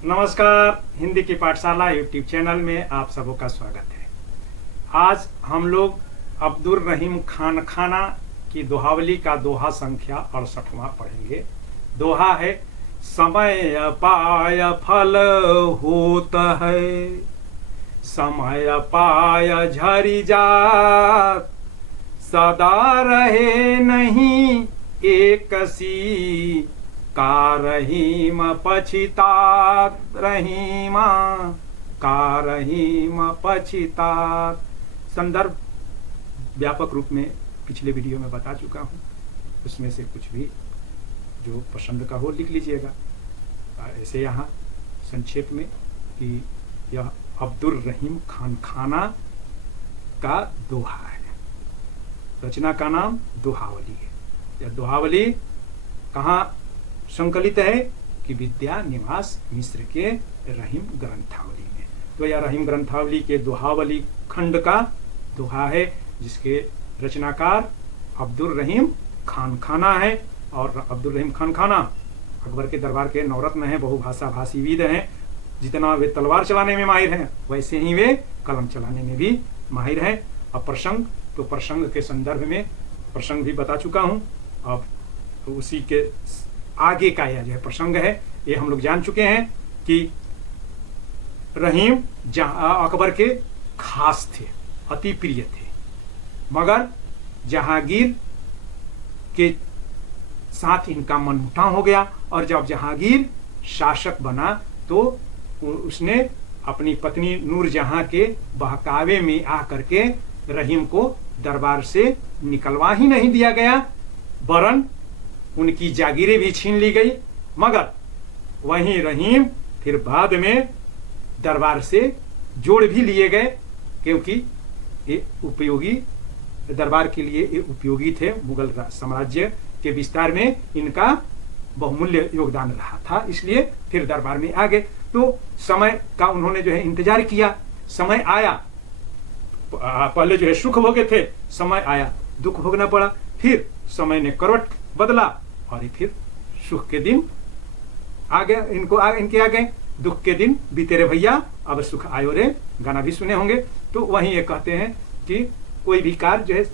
नमस्कार। हिंदी की पाठशाला यूट्यूब चैनल में आप सबों का स्वागत है। आज हम लोग अब्दुल रहीम खान खाना की दोहावली का दोहा संख्या 68वां पढ़ेंगे। दोहा है, समय पाय फल होत है, समय पाय झरी जात, सदा रहे नहीं एक सी, का रहीम पछितात रहीमा, का रहीम पछितात। संदर्भ व्यापक रूप में पिछले वीडियो में बता चुका हूँ, उसमें से कुछ भी जो पसंद का हो लिख लीजिएगा। ऐसे यहाँ संक्षेप में कि यह अब्दुल रहीम खान खाना का दोहा है। रचना का नाम दोहावली है। यह दोहावली कहाँ संकलित है कि विद्या निवास मिश्र के रहीम ग्रंथावली में। तो यह रहीम ग्रंथावली के दोहावली खंड का दोहा है, जिसके रचनाकार अब्दुल रहीम खान खाना है। और अब्दुल रहीम खान खाना अकबर के दरबार के नवरत्न हैं, बहुभाषा भाषीविद हैं। जितना वे तलवार चलाने में माहिर हैं, वैसे ही वे कलम चलाने में भी माहिर हैं। अब प्रसंग, तो प्रसंग के संदर्भ में प्रसंग भी बता चुका हूँ। अब तो उसी के आगे का यह जो है प्रसंग है, ये हम लोग जान चुके हैं कि रहीम अकबर के खास थे, अति प्रिय थे, मगर जहांगीर के साथ इनका मनमुटाव हो गया। और जब जहांगीर शासक बना तो उसने अपनी पत्नी नूरजहां के बहकावे में आकर के रहीम को दरबार से निकलवा ही नहीं दिया गया, वरन उनकी जागीरें भी छीन ली गई। मगर वहीं रहीम फिर बाद में दरबार से जोड़ भी लिए गए, क्योंकि ये उपयोगी, दरबार के लिए ये उपयोगी थे। मुगल साम्राज्य के विस्तार में इनका बहुमूल्य योगदान रहा था, इसलिए फिर दरबार में आ गए। तो समय का उन्होंने जो है इंतजार किया। समय आया, पहले जो है सुख भोगे थे, समय आया दुख भोगना पड़ा। फिर समय ने करवट बदला और फिर सुख के दिन आ गए, इनके आ गए। दुख के दिन बीते रे भैया, अब सुख आयो रे, गाना भी सुने होंगे। तो वहीं ये कहते हैं कि कोई भी कार्य जो है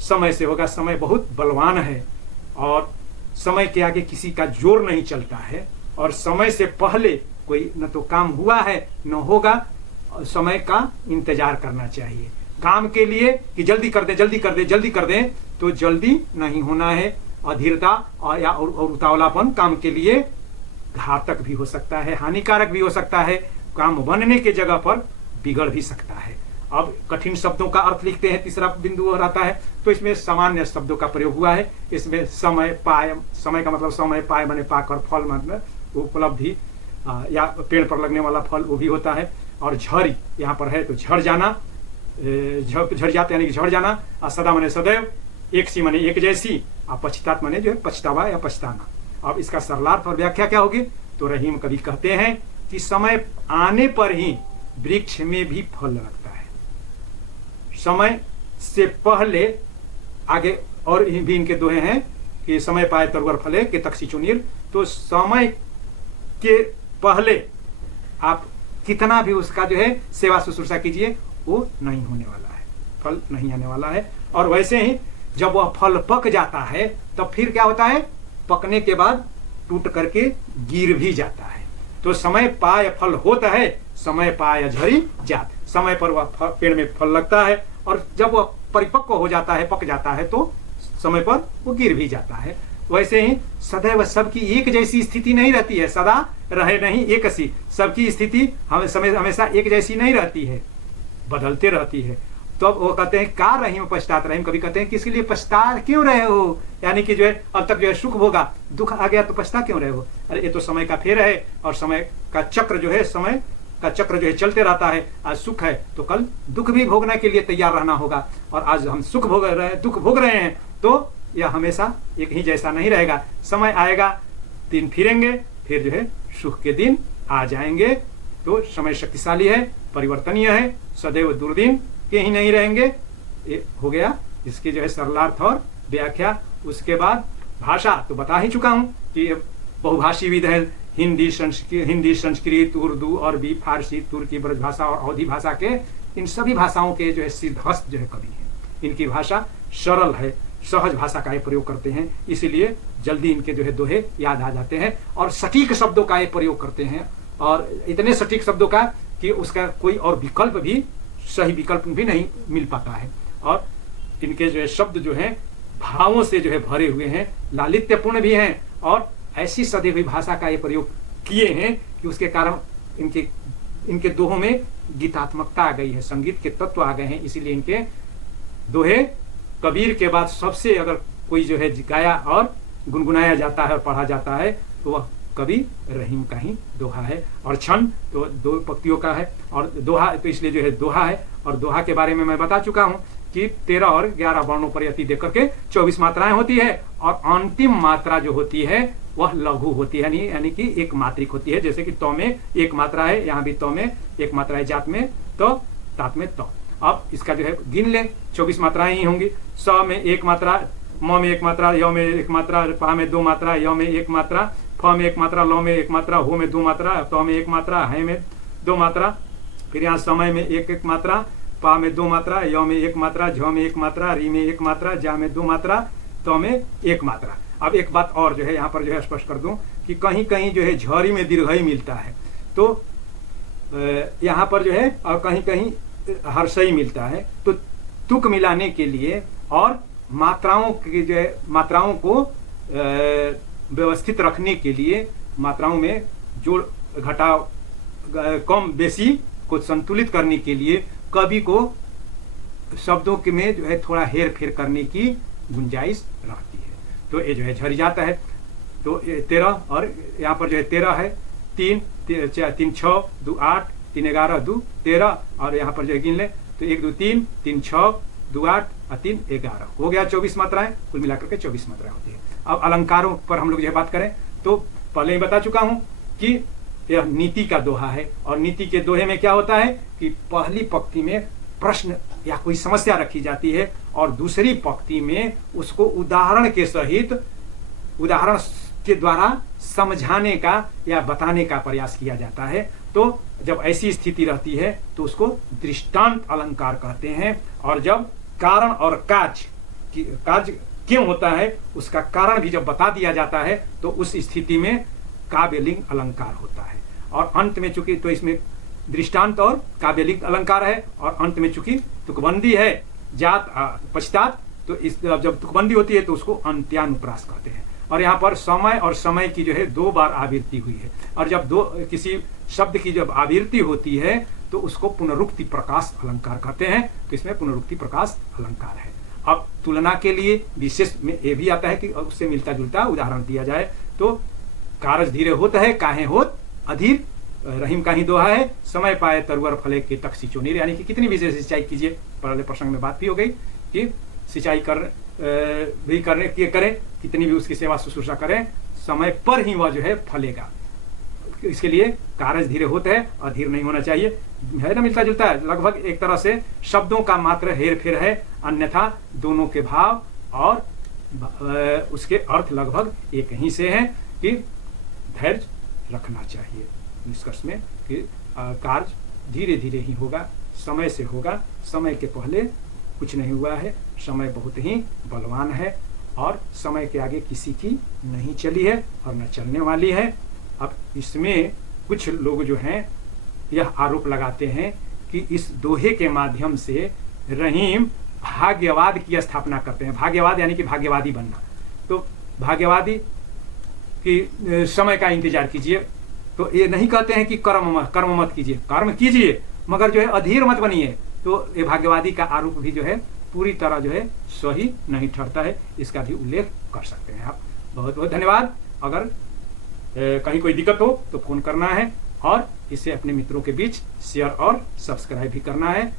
समय से होगा। समय बहुत बलवान है और समय के आगे किसी का जोर नहीं चलता है। और समय से पहले कोई न तो काम हुआ है न होगा। समय का इंतजार करना चाहिए काम के लिए कि जल्दी कर दे, जल्दी कर दे, जल्दी कर दे, तो जल्दी नहीं होना है। अधीरता और उतावलापन काम के लिए घातक भी हो सकता है, हानिकारक भी हो सकता है। काम बनने के जगह पर बिगड़ भी सकता है। अब कठिन शब्दों का अर्थ लिखते हैं, तीसरा बिंदु रहता है, तो इसमें सामान्य शब्दों का प्रयोग हुआ है। इसमें समय पाय, समय का मतलब समय पाय माने पाकर, फल मतलब उपलब्धि या पेड़ पर लगने वाला फल, वो भी होता है। और झरी यहाँ पर है तो झड़ जाना, झड़ जाते यानी कि झड़ जाना। और सदा माने सदैव, एक सी माने एक जैसी, और पछतात माने जो है पछतावा या पछताना। अब इसका सरलार्थ और व्याख्या क्या होगी? तो रहीम कवि कहते हैं कि समय आने पर ही वृक्ष में भी फल लगता है। समय से पहले आगे और भी इनके दोहे हैं कि समय पाए तरुवर फले के तक्षी चुनीर। तो समय के पहले आप कितना भी उसका जो है सेवा शुश्रूषा कीजिए, वो नहीं होने वाला है, फल नहीं आने वाला है। और वैसे ही जब वह फल पक जाता है तब फिर क्या होता है? पकने के बाद टूट करके गिर भी जाता है। तो समय पाय फल होता है, समय पाय झरी जात। समय पर वह पेड़ में फल लगता है, और जब वह परिपक्व हो जाता है, पक जाता है, तो समय पर वो गिर भी जाता है। वैसे ही सदैव सबकी एक जैसी स्थिति नहीं रहती है, सदा रहे नहीं एक सी। सबकी स्थिति हमेशा एक जैसी नहीं रहती है, बदलते रहती है। तो वो कहते हैं का रहीम पछतात रहीम, कभी कहते हैं कि इसके लिए पछता क्यों रहे हो, यानी कि जो है अब तक जो है सुख भोगा, दुख आ गया तो पछता क्यों रहे हो? अरे ये तो समय का फेर है, और समय का चक्र जो है, समय का चक्र जो है चलते रहता है। आज सुख है तो कल दुख भी भोगने के लिए तैयार रहना होगा। और आज हम सुख भोग रहे हैं, दुख भोग रहे हैं, तो यह हमेशा एक ही जैसा नहीं रहेगा। समय आएगा, दिन फिरेंगे, फिर जो है सुख के दिन आ जाएंगे। तो समय शक्तिशाली है, परिवर्तनीय है, सदैव दुर्दिन के ही नहीं रहेंगे। ये हो गया इसकी जो है सरलार्थ और व्याख्या। उसके बाद भाषा तो बता ही चुका हूँ कि बहुभाषीविद है, हिंदी, संस्कृत, उर्दू, अरबी, फारसी, तुर्की, ब्रजभाषा और अवधी भाषा के, इन सभी भाषाओं के जो है सिद्धहस्त जो है कवि हैं। इनकी भाषा सरल है, सहज भाषा का ये प्रयोग करते हैं, इसीलिए जल्दी इनके जो है दोहे याद आ जाते हैं और सटीक शब्दों का ये प्रयोग करते हैं, और इतने सटीक शब्दों का कि उसका कोई और विकल्प भी, सही विकल्प भी नहीं मिल पाता है। और इनके जो है शब्द जो है भावों से जो है भरे हुए हैं, लालित्यपूर्ण भी हैं, और ऐसी सदी हुई भाषा का ये प्रयोग किए हैं कि उसके कारण इनके दोहों में गीतात्मकता आ गई है, संगीत के तत्व आ गए हैं। इसीलिए इनके दोहे कबीर के बाद सबसे, अगर कोई जो है गाया और गुनगुनाया जाता है और पढ़ा जाता है तो वह कवि रहीम का ही दोहा है। और छंद तो 2 पंक्तियों का है, और दोहा तो इसलिए जो है दोहा है। और दोहा के बारे में मैं बता चुका हूँ कि 13 और 11 वर्णों पर यति देख करके 24 मात्राएं होती है, और अंतिम मात्रा जो होती है वह लघु होती है, यानी कि एक मात्रिक होती है। जैसे कि तो में एक मात्रा है, यहाँ भी तो में एक मात्रा है, जात में तो, तात में तो। अब इसका जो है गिन ले, 24 मात्राएं ही होंगी। स में एक मात्रा, म में एक मात्रा, य में एक मात्रा, पा में 2 मात्रा, य में एक मात्रा, फ में एक मात्रा, ल में एक मात्रा, हो में 2 मात्रा, तो में एक मात्रा, है में 2 मात्रा, फिर यहाँ समय में एक मात्रा, पा में 2 मात्रा, य में एक मात्रा, झ में एक मात्रा, री में एक मात्रा, जा में 2 मात्रा, तो में एक मात्रा। अब एक बात और जो है यहाँ पर जो है स्पष्ट कर दूं कि कहीं कहीं जो है झरी में दीर्घई मिलता है, तो यहाँ पर जो है, और कहीं कहीं हर्षई मिलता है। तो तुक मिलाने के लिए और मात्राओं की जो है, मात्राओं को व्यवस्थित रखने के लिए, मात्राओं में जोड़ घटाव कम बेसी को संतुलित करने के लिए कवि को शब्दों के में जो है थोड़ा हेर फेर करने की गुंजाइश रहती है। तो ये जो है झरी जाता है। तो 13, और यहाँ पर जो है 13 है, 3 6 2 8 3 11 2 13, और यहाँ पर जो है गिन ले तो 1 2 3 3 6 2 8 और 3 11 हो गया। 24 मात्राएं, कुल मिलाकर के 24 मात्राएं होती है। अब अलंकारों पर हम लोग जो बात करें तो पहले ही बता चुका हूँ कि यह नीति का दोहा है, और नीति के दोहे में क्या होता है कि पहली पंक्ति में प्रश्न या कोई समस्या रखी जाती है, और दूसरी पंक्ति में उसको उदाहरण के सहित, उदाहरण के द्वारा समझाने का या बताने का प्रयास किया जाता है। तो जब ऐसी स्थिति रहती है तो उसको दृष्टांत अलंकार कहते हैं, और जब कारण और कार्य क्यों होता है उसका कारण भी जब बता दिया जाता है तो उस स्थिति में काव्यलिंग अलंकार होता है। और अंत में चूंकि, तो इसमें दृष्टांत और काव्यलिंग अलंकार है, और अंत में चूंकि तुकबंदी है, जात पश्चात, तो इस जब तुकबंदी होती है तो उसको अंत्यानुप्रास कहते हैं। और यहाँ पर समय और समय की जो है 2 बार आवृत्ति हुई है, और जब किसी शब्द की जब आवृत्ति होती है तो उसको पुनरुक्ति प्रकाश अलंकार कहते हैं। तो इसमें पुनरुक्ति प्रकाश अलंकार है। अब तुलना के लिए विशेष में ये भी आता है कि उससे मिलता जुलता उदाहरण दिया जाए तो कारज धीरे होत है, काहे होत अधीर, रहीम का ही दोहा है, समय पाए तरुवर फले के तक सिंचोनीर, यानी कि कितनी भी सिंचाई कीजिए, पहले प्रसंग में बात भी हो गई कि सिंचाई करें, कितनी भी उसकी सेवा शुश्रूषा करें, समय पर ही वह जो है फलेगा। इसके लिए कारज धीरे होते हैं, अधीर नहीं होना चाहिए, है ना, मिलता जुलता है। लगभग एक तरह से शब्दों का मात्र हेर फेर है, अन्यथा दोनों के भाव और उसके अर्थ लगभग एक ही से हैं कि धैर्य रखना चाहिए। निष्कर्ष में कि कार्य धीरे धीरे ही होगा, समय से होगा, समय के पहले कुछ नहीं हुआ है, समय बहुत ही बलवान है और समय के आगे किसी की नहीं चली है और न चलने वाली है। अब इसमें कुछ लोग जो हैं यह आरोप लगाते हैं कि इस दोहे के माध्यम से रहीम भाग्यवाद की स्थापना करते हैं। भाग्यवाद यानी कि भाग्यवादी बनना। तो भाग्यवादी कि समय का इंतजार कीजिए, तो ये नहीं कहते हैं कि कर्म मत कीजिए, कर्म कीजिए मगर जो है अधीर मत बनिए। तो ये भाग्यवादी का आरोप भी जो है पूरी तरह जो है सही नहीं ठहरता है, इसका भी उल्लेख कर सकते हैं आप। बहुत बहुत धन्यवाद। अगर कहीं कोई दिक्कत हो तो फोन करना है और इसे अपने मित्रों के बीच शेयर और सब्सक्राइब भी करना है।